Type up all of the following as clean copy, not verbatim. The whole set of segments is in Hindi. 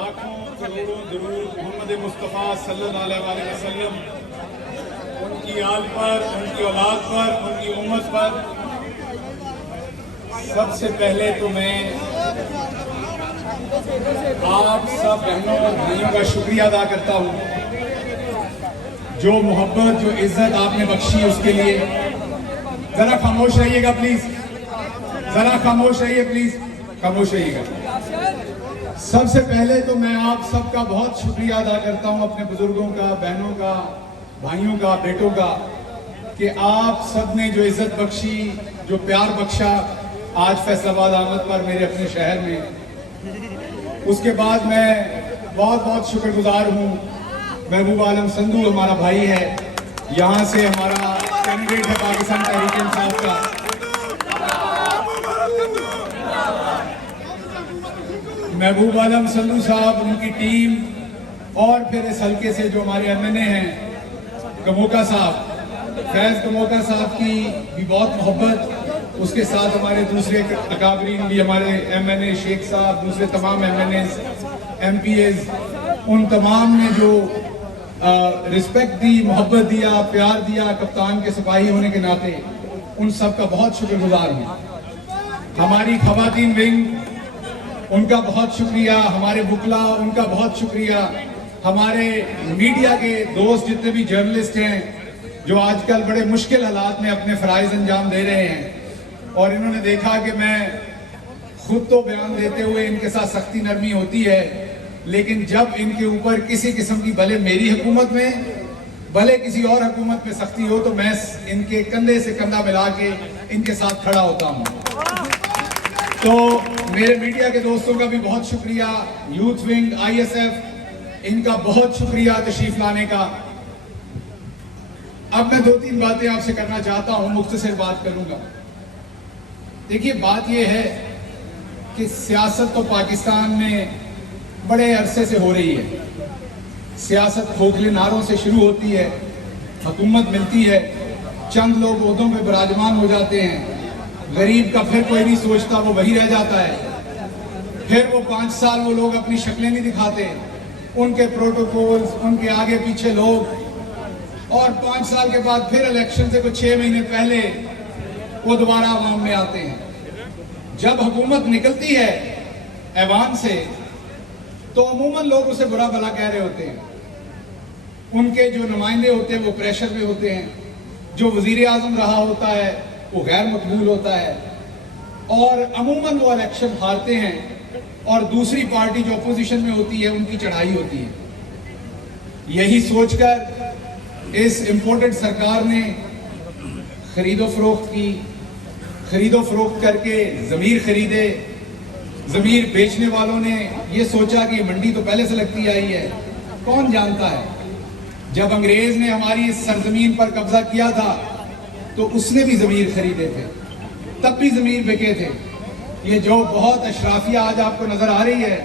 लाखों करोड़ों दुरूद मोहम्मद मुस्तफ़ा सल्लल्लाहु अलैहि वसल्लम, उनकी आल पर, उनकी औलाद पर, उनकी उम्मत पर। सबसे पहले तो मैं आप सब बहनों और भाइयों का शुक्रिया अदा करता हूँ, जो मोहब्बत, जो इज्जत आपने बख्शी उसके लिए। जरा खामोश रहिएगा प्लीज, जरा खामोश रहिए प्लीज, खामोश रहिएगा। सबसे पहले तो मैं आप सबका बहुत शुक्रिया अदा करता हूं, अपने बुजुर्गों का, बहनों का, भाइयों का, बेटों का, कि आप सब ने जो इज्जत बख्शी, जो प्यार बख्शा आज फैसलाबाद आमद पर मेरे अपने शहर में। उसके बाद मैं बहुत बहुत शुक्रगुजार हूं महबूब आलम संधू, हमारा भाई है, यहाँ से हमारा कैंडिडेट है पाकिस्तान तहरीक इंसाफ का। महबूब आलम संधू साहब, उनकी टीम, और फिर इस हल्के से जो हमारे एमएनए हैं कमोका साहब, फैज कमोका साहब की भी बहुत मोहब्बत। उसके साथ हमारे दूसरे अकाबरीन भी, हमारे एमएनए शेख साहब, दूसरे तमाम एमएनए, एमपीएस, उन तमाम ने जो रिस्पेक्ट दी, मोहब्बत दिया, प्यार दिया कप्तान के सिपाही होने के नाते, उन सब का बहुत शुक्रगुजार हूँ। हमारी खवातीन विंग, उनका बहुत शुक्रिया। हमारे बुकला, उनका बहुत शुक्रिया। हमारे मीडिया के दोस्त जितने भी जर्नलिस्ट हैं, जो आजकल बड़े मुश्किल हालात में अपने फराइज अंजाम दे रहे हैं, और इन्होंने देखा कि मैं खुद तो बयान देते हुए इनके साथ सख्ती नरमी होती है, लेकिन जब इनके ऊपर किसी किस्म की, भले मेरी हुकूमत में, भले किसी और हुकूमत में सख्ती हो, तो मैं इनके कंधे से कंधा मिला के इनके साथ खड़ा होता हूं। तो मेरे मीडिया के दोस्तों का भी बहुत शुक्रिया, यूथ विंग, आईएसएफ, इनका बहुत शुक्रिया तशरीफ लाने का। अब मैं 2-3 बातें आपसे करना चाहता हूं, मुख्तसर बात करूंगा। देखिए, बात यह है कि सियासत तो पाकिस्तान में बड़े अरसे से हो रही है। सियासत खोखले नारों से शुरू होती है, हुकूमत मिलती है, चंद लोग ओहदों पे विराजमान हो जाते हैं, गरीब का फिर कोई नहीं सोचता, वो वही रह जाता है। फिर वो 5 साल वो लोग अपनी शक्लें नहीं दिखाते, उनके प्रोटोकॉल्स, उनके आगे पीछे लोग, और 5 साल के बाद फिर इलेक्शन से कुछ 6 महीने पहले वो दोबारा अवाम में आते हैं। जब हुकूमत निकलती है ऐवान से, तो अमूमन लोग उसे बुरा भला कह रहे होते हैं। उनके जो नुमाइंदे होते हैं वो प्रेशर में होते हैं, जो वजीर आजम रहा होता है वो गैर मकबूल होता है, और अमूमन वो इलेक्शन हारते हैं, और दूसरी पार्टी जो अपोजिशन में होती है उनकी चढ़ाई होती है। यही सोचकर इस इम्पोर्टेड सरकार ने खरीदो फरोख्त की, खरीदो फरोख्त करके ज़मीर खरीदे। ज़मीर बेचने वालों ने ये सोचा कि मंडी तो पहले से लगती आई है, कौन जानता है, जब अंग्रेज ने हमारी इस सरजमीन पर कब्जा किया था तो उसने भी ज़मीर खरीदे थे, तब भी ज़मीर बिके थे। ये जो बहुत अशराफिया आज आपको नजर आ रही है,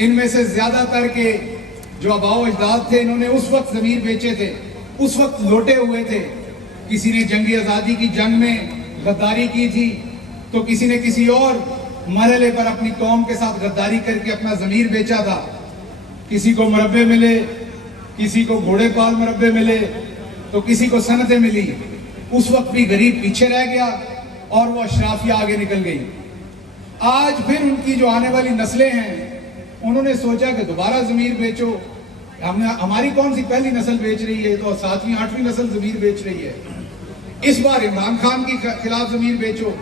इनमें से ज्यादातर के जो आबाओ अजदाद थे, इन्होंने उस वक्त ज़मीर बेचे थे, उस वक्त लौटे हुए थे। किसी ने जंग आज़ादी की जंग में गद्दारी की थी, तो किसी ने किसी और मरहले पर अपनी कौम के साथ गद्दारी करके अपना ज़मीर बेचा था। किसी को मुरब्बे मिले, किसी को घोड़े पाल मुरब्बे मिले, तो किसी को सनतें मिली। उस वक्त भी गरीब पीछे रह गया और वो अशराफिया आगे निकल गई। आज फिर उनकी जो आने वाली नस्लें हैं, उन्होंने सोचा कि दोबारा ज़मीर बेचो। हमारी कौन सी पहली नस्ल बेच रही है, तो 7वीं 8वीं नस्ल ज़मीर बेच रही है। इस बार इमरान खान के खिलाफ ज़मीर बेचो।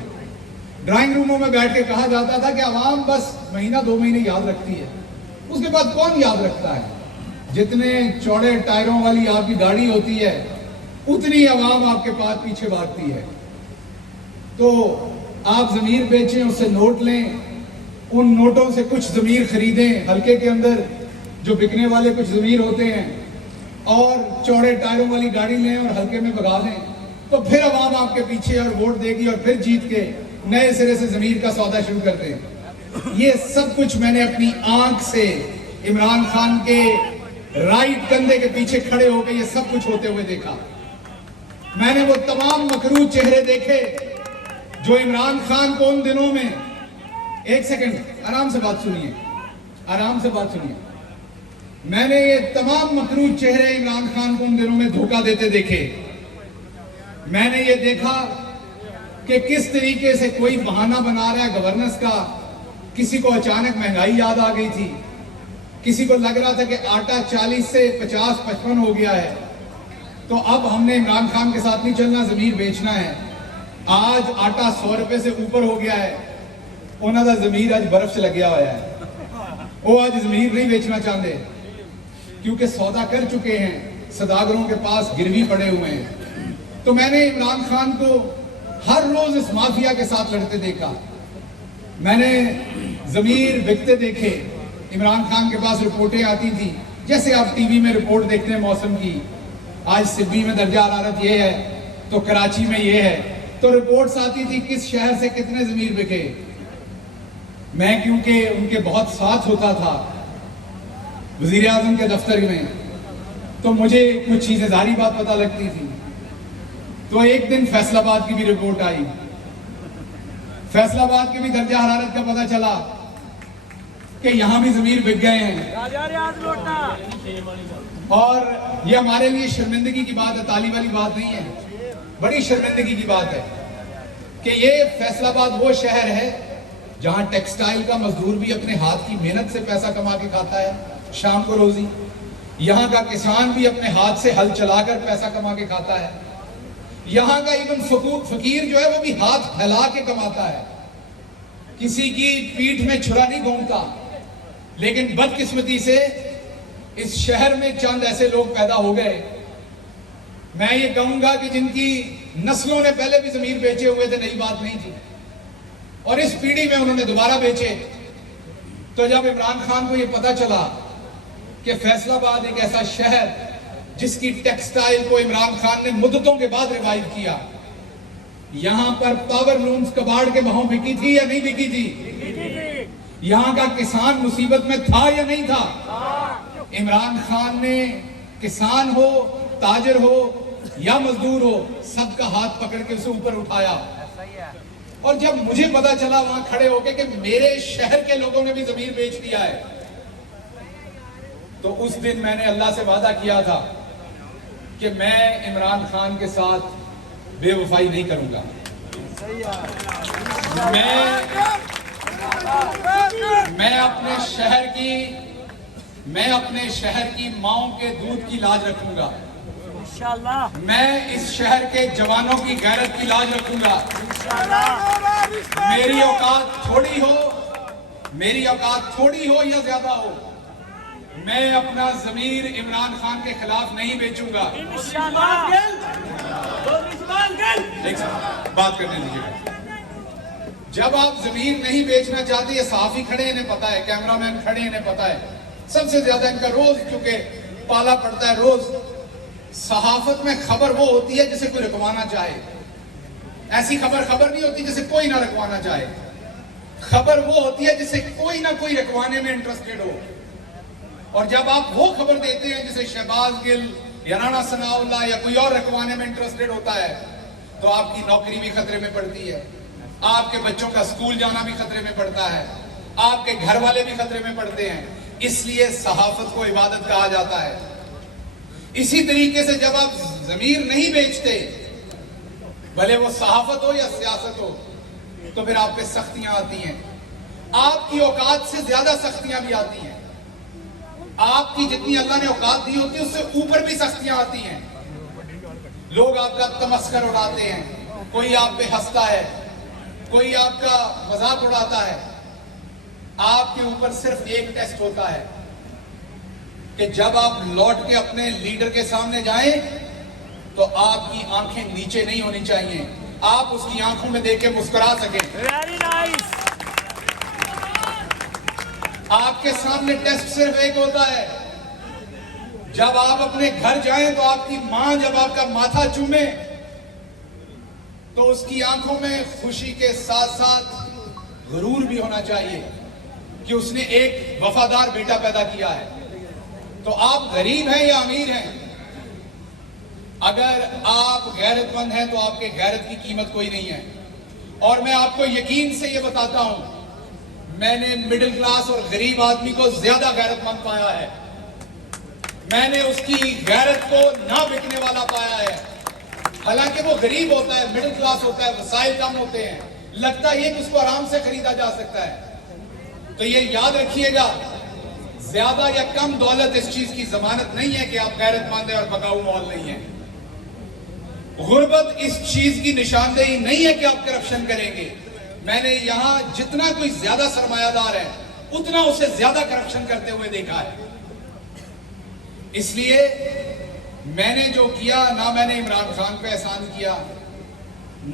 ड्राइंग रूमों में बैठ के कहा जाता था कि आवाम बस महीना 2 महीने याद रखती है, उसके बाद कौन याद रखता है। जितने चौड़े टायरों वाली आपकी गाड़ी होती है, उतनी आवाम आपके पास पीछे भागती है। तो आप ज़मीर बेचें, उससे नोट लें, उन नोटों से कुछ ज़मीर खरीदें, हल्के के अंदर जो बिकने वाले कुछ ज़मीर होते हैं, और चौड़े टायरों वाली गाड़ी लें और हल्के में भगा दें, तो फिर आवाम आपके पीछे और वोट देगी, और फिर जीत के नए सिरे से ज़मीर का सौदा शुरू कर दें। ये सब कुछ मैंने अपनी आंख से इमरान खान के राइट कंधे के पीछे खड़े होकर ये सब कुछ होते हुए देखा। मैंने वो तमाम मकरूह चेहरे देखे जो इमरान खान को उन दिनों में, एक सेकंड आराम से बात सुनिए, आराम से बात सुनिए। मैंने ये तमाम मकरूज चेहरे इमरान खान को उन दिनों में धोखा देते देखे। मैंने ये देखा कि किस तरीके से कोई बहाना बना रहा है गवर्नेंस का। किसी को अचानक महंगाई याद आ गई थी, किसी को लग रहा था कि आटा 40 से 50-55 हो गया है, तो अब हमने इमरान खान के साथ नहीं चलना, जमीर बेचना है। आज आटा 100 रुपए से ऊपर हो गया है, उन्होंने जमीर आज बर्फ से लग गया हुआ है, वो आज जमीर नहीं बेचना चाहते क्योंकि सौदा कर चुके हैं, सदागरों के पास गिरवी पड़े हुए हैं। तो मैंने इमरान खान को हर रोज इस माफिया के साथ लड़ते देखा। मैंने जमीर बिकते देखे। इमरान खान के पास रिपोर्टें आती थी, जैसे आप टीवी में रिपोर्ट देखते हैं मौसम की, आज सिडनी में दर्जा हरारत ये है तो कराची में ये है, तो रिपोर्ट्स आती थी किस शहर से कितने जमीर बिके। मैं क्योंकि उनके बहुत साथ होता था वजीर आजम के दफ्तर में, तो मुझे कुछ चीजें जारी बात पता लगती थी। तो एक दिन फैसलाबाद की भी रिपोर्ट आई, फैसलाबाद के भी दर्जा हरारत का पता चला कि यहां भी जमीर बिक गए हैं। और ये हमारे लिए शर्मिंदगी की बात है, ताली वाली बात नहीं है, बड़ी शर्मिंदगी की बात है कि ये फैसलाबाद वो शहर है जहां टेक्सटाइल का मजदूर भी अपने हाथ की मेहनत से पैसा कमा के खाता है, शाम को रोजी। यहाँ का किसान भी अपने हाथ से हल चलाकर पैसा कमा के खाता है। यहाँ का इवन फकीर जो है वो भी हाथ फैला के कमाता है, किसी की पीठ में छुरा नहीं घूमता। लेकिन बदकिस्मती से इस शहर में चंद ऐसे लोग पैदा हो गए, मैं ये कहूंगा कि जिनकी नस्लों ने पहले भी जमीर बेचे हुए थे, नई बात नहीं थी, और इस पीढ़ी में उन्होंने दोबारा बेचे। तो जब इमरान खान को यह पता चला कि फैसलाबाद एक ऐसा शहर जिसकी टेक्सटाइल को इमरान खान ने मुद्दतों के बाद रिवाइव किया, यहां पर पावर लूम्स कबाड़ के भाव बिकी थी या नहीं बिकी थी, यहां का किसान मुसीबत में था या नहीं था, इमरान खान ने किसान हो, ताजर हो या मजदूर हो, सबका हाथ पकड़ के उसे ऊपर उठाया। और जब मुझे पता चला वहां खड़े होके कि मेरे शहर के लोगों ने भी जमीर बेच दिया है, तो उस दिन मैंने अल्लाह से वादा किया था कि मैं इमरान खान के साथ बेवफाई नहीं करूंगा। मैं अपने शहर की माओं के दूध की लाज रखूंगा। इंशाअल्लाह मैं इस शहर के जवानों की गैरत की लाज रखूंगा। मेरी औकात थोड़ी हो या ज्यादा हो, मैं अपना जमीर इमरान खान के खिलाफ नहीं बेचूंगा। बात करने दीजिए। जब आप जमीर नहीं बेचना चाहते, ये सहाफी खड़े इन्हें पता है, कैमरामैन खड़े इन्हें पता है, सबसे ज्यादा इनका रोज चूंकि पाला पड़ता है, रोज सहाफत में खबर वो होती है जिसे कोई रखवाना चाहे। ऐसी खबर नहीं होती जिसे कोई ना रखवाना चाहे। खबर वो होती है जिसे कोई ना कोई रखवाने में इंटरेस्टेड हो। और जब आप वो खबर देते हैं जिसे शहबाज गिल या राणा सनाउल्लाह या कोई और रखवाने में इंटरेस्टेड होता है, तो आपकी नौकरी भी खतरे में पड़ती है, आपके बच्चों का स्कूल जाना भी खतरे में पड़ता है, आपके घर वाले भी खतरे में पड़ते हैं। इसलिए सहाफत को इबादत कहा जाता है। इसी तरीके से जब आप जमीर नहीं बेचते, भले वो सहाफत हो या सियासत हो, तो फिर आप पे सख्तियां आती हैं। आपकी औकात से ज्यादा सख्तियां भी आती हैं। आपकी जितनी अल्लाह ने औकात दी होती है उससे ऊपर भी सख्तियां आती हैं। लोग आपका तमस्कर उड़ाते हैं, कोई आप पे हंसता है, कोई आपका मजाक उड़ाता है। आपके ऊपर सिर्फ एक टेस्ट होता है कि जब आप लौट के अपने लीडर के सामने जाएं, तो आपकी आंखें नीचे नहीं होनी चाहिए, आप उसकी आंखों में देख के मुस्कुरा सकें। Very nice. आपके सामने टेस्ट सिर्फ एक होता है, जब आप अपने घर जाएं तो आपकी मां जब आपका माथा चूमे, तो उसकी आंखों में खुशी के साथ साथ गुरूर भी होना चाहिए कि उसने एक वफादार बेटा पैदा किया है। तो आप गरीब हैं या अमीर हैं, अगर आप गैरतमंद हैं तो आपके गैरत की कीमत कोई नहीं है। और मैं आपको यकीन से ये बताता हूं, मैंने मिडिल क्लास और गरीब आदमी को ज्यादा गैरतमंद पाया है। मैंने उसकी गैरत को ना बिकने वाला पाया है। हालांकि वो गरीब होता है, मिडिल क्लास होता है, वसाइल कम होते हैं, लगता है कि उसको आराम से खरीदा जा सकता है। तो ये याद रखिएगा, ज्यादा या कम दौलत इस चीज की जमानत नहीं है कि आप गैरतमंद है और बकाऊ मॉल नहीं है। गुर्बत इस चीज की निशानदेही नहीं है कि आप करप्शन करेंगे। मैंने यहां जितना कोई ज्यादा सरमायादार है उतना उसे ज्यादा करप्शन करते हुए देखा है। इसलिए मैंने जो किया, ना मैंने इमरान खान पे एहसान किया,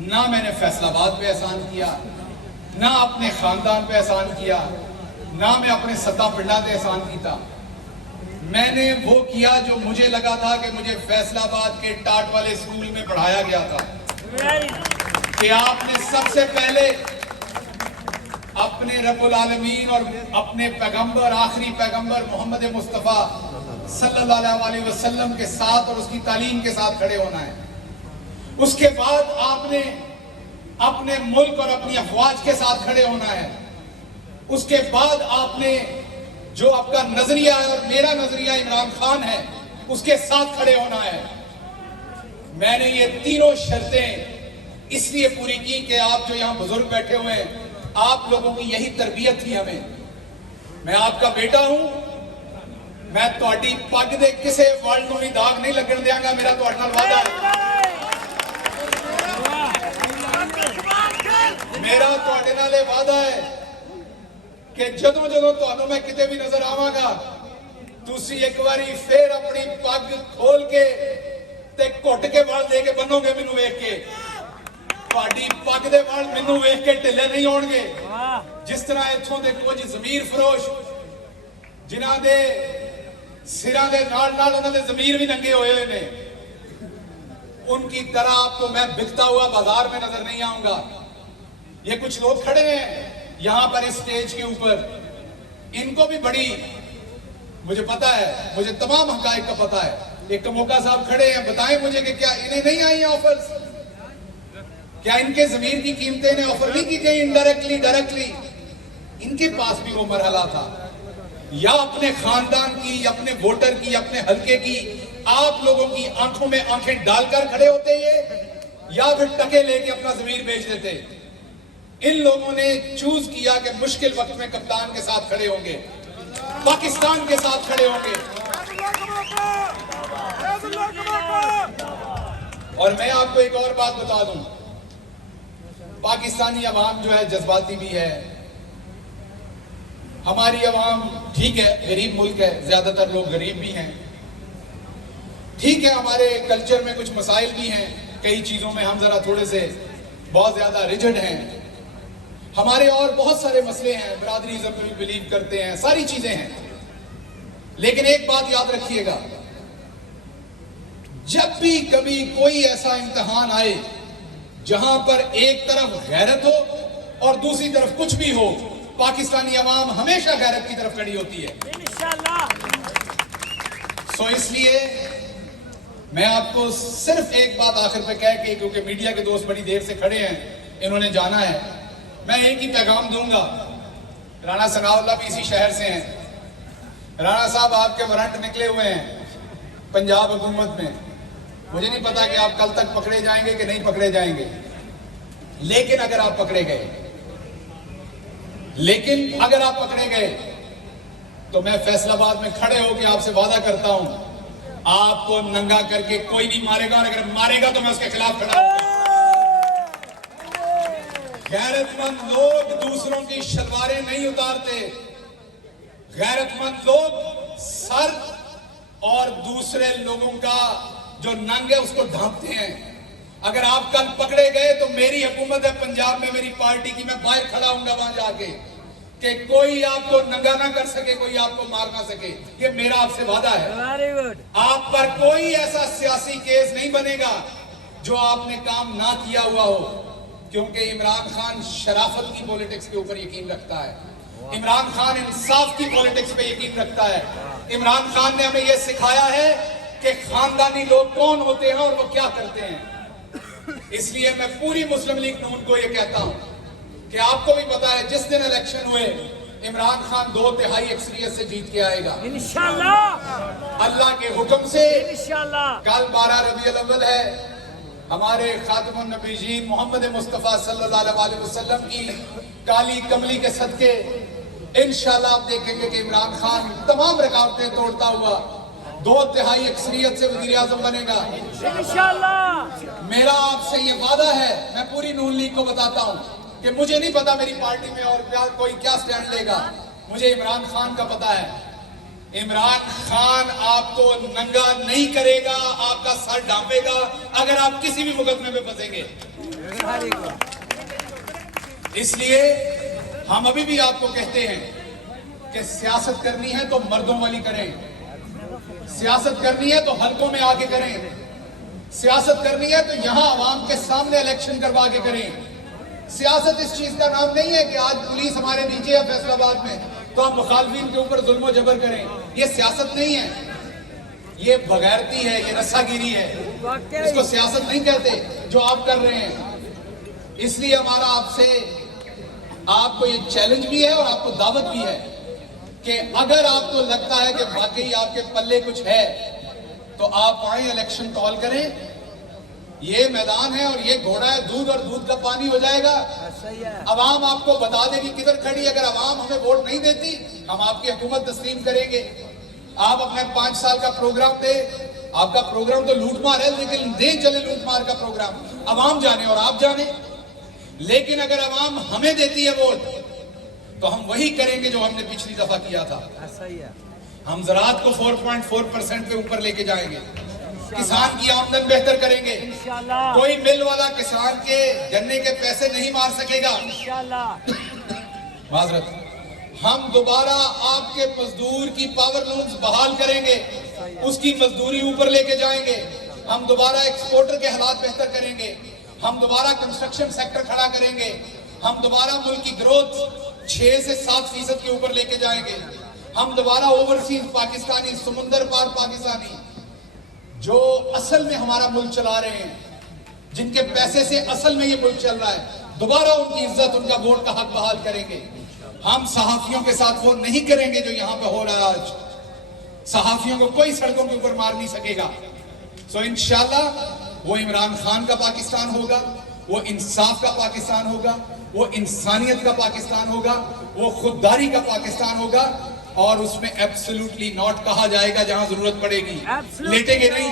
ना मैंने फैसलाबाद पे एहसान किया, ना अपने खानदान पे एहसान किया, ना मैं अपने सत्ता पिंडा पे एहसान किया। मैंने वो किया जो मुझे लगा था कि मुझे फैसलाबाद के टाट वाले स्कूल में पढ़ाया गया था कि आपने सबसे पहले अपने रब्बुल आलमीन और अपने पैगंबर, आखिरी पैगंबर मोहम्मद मुस्तफ़ा सल्लल्लाहु अलैहि वसल्लम के साथ और उसकी तालीम के साथ खड़े होना है। उसके बाद आपने अपने मुल्क और अपनी अफवाज के साथ खड़े होना है। उसके बाद आपने जो आपका नजरिया है और मेरा नजरिया इमरान खान है उसके साथ खड़े होना है। मैंने ये तीनों शर्तें इसलिए पूरी की कि आप जो यहां बुजुर्ग बैठे हुए हैं, आप लोगों की यही तरबियत थी हमें। मैं आपका बेटा हूं, मैं ਤੁਹਾਡੀ पग दे किसी वर्ल्ड ਨੂੰ भी दाग नहीं लगन देंगा। मेरा ਤੁਹਾਡੇ ਨਾਲ वादा है, मेरा ਤੁਹਾਡੇ ਨਾਲ ਇਹ वादा है कि ਜਦੋਂ ਜਦੋਂ ਤੁਹਾਨੂੰ मैं किते भी नजर आवांगा, ਤੁਸੀਂ ਇੱਕ ਵਾਰੀ ਫੇਰ अपनी पग खोल के ते घुट के वाल दे के बनोगे। ਮੈਨੂੰ ਵੇਖ के ਤੁਹਾਡੀ पग ਦੇ ਵਾਲ ਮੈਨੂੰ ਵੇਖ के ਢਿੱਲੇ नहीं ਹੋਣਗੇ। जिस तरह इत्थों ਦੇ कुछ ਜ਼ਮੀਰ फरोश जिन्हां दे सिरां दे नाल नाल उन्हां दे ज़मीर भी नंगे होए हुए ने, उनकी तरह आपको मैं बिकता हुआ बाजार में नजर नहीं आऊंगा। ये कुछ लोग खड़े हैं यहां पर इस स्टेज के ऊपर, इनको भी बड़ी, मुझे पता है, मुझे तमाम हकायक का पता है। एक कमोका साहब खड़े हैं, बताएं मुझे कि क्या इन्हें नहीं आई ऑफर्स? क्या इनके जमीर की कीमतें इन्हें ऑफर नहीं की गई इनडायरेक्टली, डायरेक्टली? इनके पास भी वो मरहला था, या अपने खानदान की, अपने वोटर की, अपने हल्के की, आप लोगों की आंखों में आंखें डालकर खड़े होते ये, या फिर टके लेके अपना जमीर बेच देते। इन लोगों ने चूज किया कि मुश्किल वक्त में कप्तान के साथ खड़े होंगे, पाकिस्तान के साथ खड़े होंगे। और मैं आपको एक और बात बता दूं, पाकिस्तानी अवाम जो है जज्बाती भी है। हमारी अवाम ठीक है, गरीब मुल्क है, ज्यादातर लोग गरीब भी हैं। ठीक है, हमारे कल्चर में कुछ मसाइल भी हैं, कई चीजों में हम जरा थोड़े से बहुत ज्यादा रिजिड हैं। हमारे और बहुत सारे मसले हैं, बरादरीज़म में भी बिलीव करते हैं, सारी चीजें हैं। लेकिन एक बात याद रखिएगा, जब भी कभी कोई ऐसा इम्तिहान आए जहां पर एक तरफ गैरत हो और दूसरी तरफ कुछ भी हो, पाकिस्तानी अवाम हमेशा गैरत की तरफ खड़ी होती है सो इसलिए मैं आपको सिर्फ एक बात आखिर पे कह के, क्योंकि मीडिया के दोस्त बड़ी देर से खड़े हैं, इन्होंने जाना है, मैं एक ही पैगाम दूंगा। राणा सनाउल्लाह भी इसी शहर से हैं। राणा साहब, आपके वारंट निकले हुए हैं पंजाब हुकूमत में। मुझे नहीं पता कि आप कल तक पकड़े जाएंगे कि नहीं पकड़े जाएंगे, लेकिन अगर आप पकड़े गए तो मैं फैसलाबाद में खड़े होकर आपसे वादा करता हूं, आपको नंगा करके कोई नहीं मारेगा, और अगर मारेगा तो मैं उसके खिलाफ खड़ा हूं। गैरतमंद लोग दूसरों की शलवारें नहीं उतारते। गैरतमंद लोग सर और दूसरे लोगों का जो नंग है उसको ढांपते हैं। अगर आप कल पकड़े गए तो मेरी हुकूमत है पंजाब में, मेरी पार्टी की, मैं बाहर खड़ा हूंगा वहां जाके कि कोई आपको नंगा ना कर सके, कोई आपको मार ना सके। ये मेरा आपसे वादा है। आप पर कोई ऐसा सियासी केस नहीं बनेगा जो आपने काम ना किया हुआ हो, क्योंकि इमरान खान शराफत की पॉलिटिक्स के ऊपर यकीन रखता है। इमरान खान इंसाफ की पॉलिटिक्स पे यकीन रखता है। इमरान खान ने हमें यह सिखाया है कि खानदानी लोग कौन होते हैं और वो क्या करते हैं। इसलिए मैं पूरी मुस्लिम लीग नून को यह कहता हूं कि आपको भी पता है, जिस दिन इलेक्शन हुए इमरान खान 2/3 अक्सरियत से जीत के आएगा इंशाल्लाह, अल्लाह के हुक्म से। इंशाल्लाह। कल 12 रबीउल अव्वल है, हमारे खातमुन नबीजीन मोहम्मद मुस्तफ़ा सल्लल्लाहु अलैहि वसल्लम की काली कमली के सदके इंशाल्लाह आप देखेंगे कि इमरान खान तमाम रुकावटें तोड़ता हुआ 2/3 अक्सरियत से वज़ीर आज़म बनेगा इंशाल्लाह। मेरा आपसे ये वादा है, मैं पूरी नून लीग को बताता हूँ कि मुझे नहीं पता मेरी पार्टी में और कोई क्या स्टैंड लेगा, मुझे इमरान खान का पता है। इमरान खान आपको नंगा नहीं करेगा, आपका सर ढांपेगा अगर आप किसी भी मुकदमे में फंसेंगे। इसलिए हम अभी भी आपको कहते हैं कि सियासत करनी है तो मर्दों वाली करें, सियासत करनी है तो हलकों में आके करें, सियासत करनी है तो यहां आवाम के सामने इलेक्शन करवा के करें। सियासत इस चीज का नाम नहीं है कि आज पुलिस हमारे नीचे है फैसलाबाद में तो हम मुखालफिन के ऊपर जुल्म जबर करें, ये सियासत नहीं है, ये बगैरती है, ये रस्सागिरी है, इसको सियासत नहीं कहते जो आप कर रहे हैं। इसलिए हमारा आपसे आपको ये चैलेंज भी है और आपको दावत भी है कि अगर आपको लगता है कि वाकई आपके पल्ले कुछ है तो आप आए, इलेक्शन कॉल करें। ये मैदान है और ये घोड़ा है, दूध और दूध का पानी हो जाएगा। अवाम आपको बता देगी किधर खड़ी। अगर अवाम हमें वोट नहीं देती हम आपकी हुकूमत तस्लीम करेंगे। आप अपने 5 साल का प्रोग्राम दे, आपका प्रोग्राम तो लूटमार है, लेकिन दे चले लूटमार का प्रोग्राम, अवाम जाने और आप जाने। लेकिन अगर अवाम हमें देती है वोट तो हम वही करेंगे जो हमने पिछली दफा किया था। हम ज़राअत को 4.4% पे ऊपर लेके जाएंगे, किसान की आमदन बेहतर करेंगे, कोई मिल वाला किसान के गन्ने के पैसे नहीं मार सकेगा माजरत। हम दोबारा आपके मजदूर की पावर लूम्स बहाल करेंगे, उसकी मजदूरी ऊपर लेके जाएंगे। हम दोबारा एक्सपोर्टर के हालात बेहतर करेंगे, हम दोबारा कंस्ट्रक्शन सेक्टर खड़ा करेंगे, हम दोबारा मुल्क की ग्रोथ 6 से 7% के ऊपर लेके जाएंगे। हम दोबारा ओवरसीज पाकिस्तानी, समुंदर पार पाकिस्तानी जो असल में हमारा मुल्क चला रहे हैं, जिनके पैसे से असल में ये मुल्क चल रहा है, दोबारा उनकी इज्जत, उनका वोट का हक बहाल करेंगे। हम सहाफियों के साथ वो नहीं करेंगे जो यहां पे हो रहा है आज। सहाफियों को कोई सड़कों के ऊपर मार नहीं सकेगा। सो इंशाल्लाह वो इमरान खान का पाकिस्तान होगा, वो इंसाफ का पाकिस्तान होगा, वो इंसानियत का पाकिस्तान होगा, वो खुददारी का पाकिस्तान होगा। और उसमें एब्सोल्युटली नॉट कहा जाएगा जहां जरूरत पड़ेगी, लेटेंगे नहीं।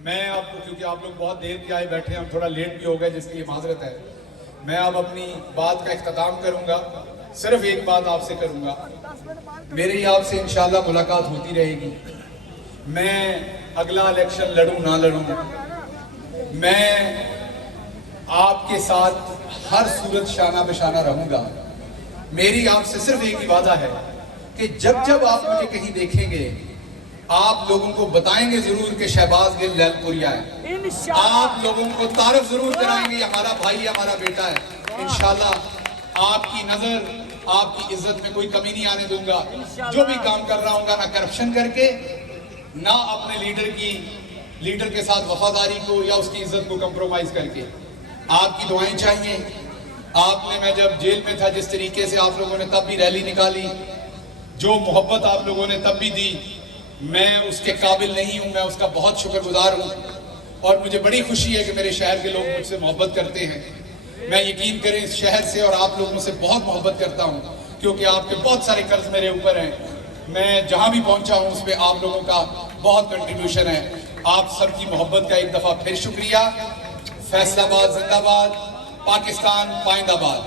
मैं अब, क्योंकि आप लोग बहुत देर के आए बैठे हैं, हम थोड़ा लेट भी हो गए जिसके लिए माजरत है। मैं अब अपनी बात का इख्तिताम करूंगा। सिर्फ एक बात आपसे करूंगा, मेरी आपसे इंशाल्लाह मुलाकात होती रहेगी। मैं अगला इलेक्शन लड़ूं ना लड़ूं, मैं आपके साथ हर सूरत शाना बेशाना रहूंगा। मेरी आपसे सिर्फ एक ही वादा है कि जब जब आप मुझे कहीं देखेंगे आप लोगों को बताएंगे जरूर कि शहबाज गिल लैलपुरिया है। आप लोगों को तारीफ जरूर कराएंगे, हमारा भाई हमारा बेटा है। इंशाल्लाह आपकी नजर, आपकी इज्जत में कोई कमी नहीं आने दूंगा। जो भी काम कर रहा हूँ ना करप्शन करके, ना अपने लीडर के साथ वफादारी को या उसकी इज्जत को कंप्रोमाइज करके। आपकी दुआएं चाहिए। आपने, मैं जब जेल में था, जिस तरीके से आप लोगों ने तब भी रैली निकाली, जो मोहब्बत आप लोगों ने तब भी दी, मैं उसके काबिल नहीं हूं, मैं उसका बहुत शुक्रगुजार हूं। और मुझे बड़ी खुशी है कि मेरे शहर के लोग मुझसे मोहब्बत करते हैं। मैं यकीन करें इस शहर से और आप लोगों से बहुत मोहब्बत करता हूं, क्योंकि आपके बहुत सारे कर्ज मेरे ऊपर हैं। मैं जहां भी पहुंचा हूं उस पर आप लोगों का बहुत कंट्रीब्यूशन है। आप सबकी मोहब्बत का एक दफा फिर शुक्रिया। फैसलाबाद जिंदाबाद, पाकिस्तान पाइंदाबाद।